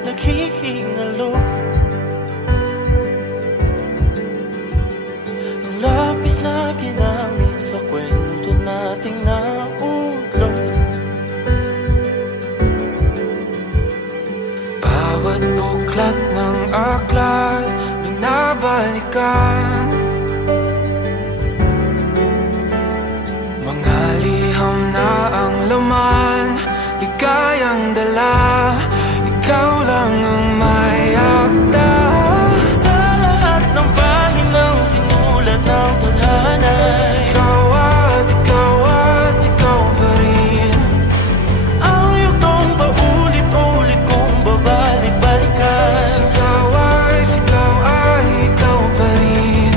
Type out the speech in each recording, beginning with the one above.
at naghihingalo. Ang lapis na ginamit sa kwento nating naudlot. Bawat buklat ng aklat binabalikan, mga liham na ang laman, ligayang dala, ikaw lang ang may akda. Sa lahat ng pahinang sinulat ng tadhana, ikaw at ikaw pa rin. Ang yugtong paulit-ulit kong babalik-balikan. Sigaw ay ikaw pa rin.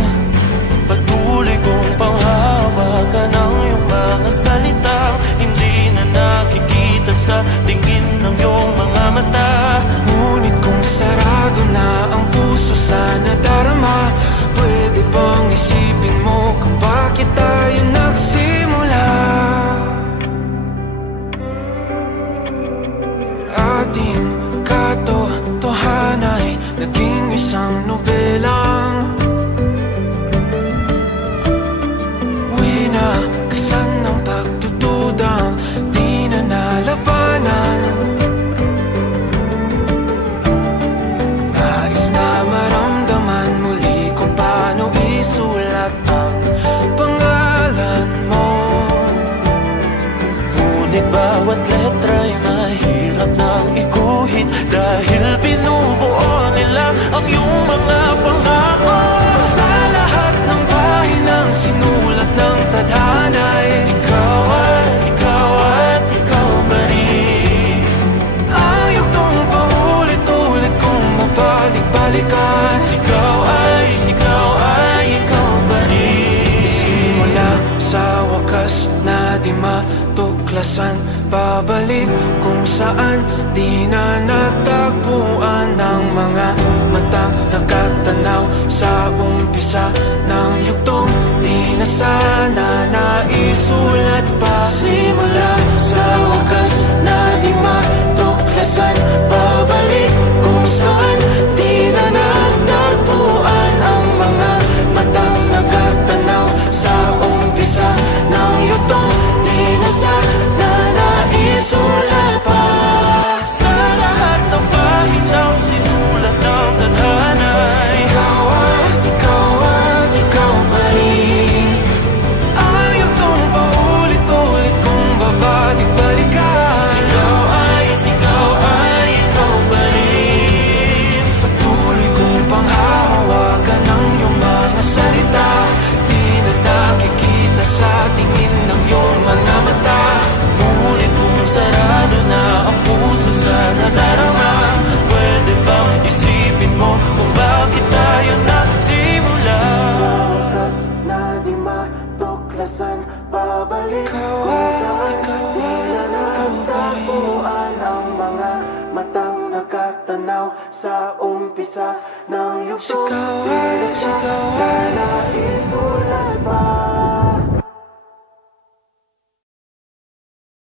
Patuloy kong panghawakan ang iyong mga salitang hindi na nakikita sa tingin ng iyong mga mata. Ngunit kung sarado na ang puso sa nadarama, pwede bang isipin mo kung bakit tayo nagsimula? Ating katotohanan ay naging isang nobelang winakasan ng pagdududang di na nalabanan. Nais na maramdaman muli kung paano isulat ang pangalan mo. Ngunit bawat letra'y mahirap nang iguhit, dahil binubuo nila ang iyong mga pangako. Sa lahat ng pahinang sinulat ng tadhana, ikaw at ikaw pa rin. Ang yugtong paulit-ulit kong mabalik-balikan. Sigaw ay ikaw pa rin. Simula sa wakas na di matuklasan, babalik kung saan di na natagpuan ng mga matang nakatanaw sa umpisa ng yugtong di na sana naisulat pa. Simula sa wakas na di matuklasan, babalik kung saan di na natagpuan ang mga matang nakatanaw sa umpisa ng yugtong di na sana naisulat pa. Sa lahat ng pahinang sinulat ng tadhana, ikaw at ikaw pa rin. Ang yugtong paulit-ulit kong babalik-balikan. Sigaw ay ikaw pa rin. Patuloy kong panghahawakan ang iyong mga salita, di na nakikita sa tingin ng iyong mga mata. Ngunit kung sarado na ang puso sa nadarama, pwede bang isipin mo kung bakit tayo nagsimula? Na di matuklasan, babalik ikaw pa rin. Ang mga matang nakatanaw sa umpisa ng yugtong. Sigaw ay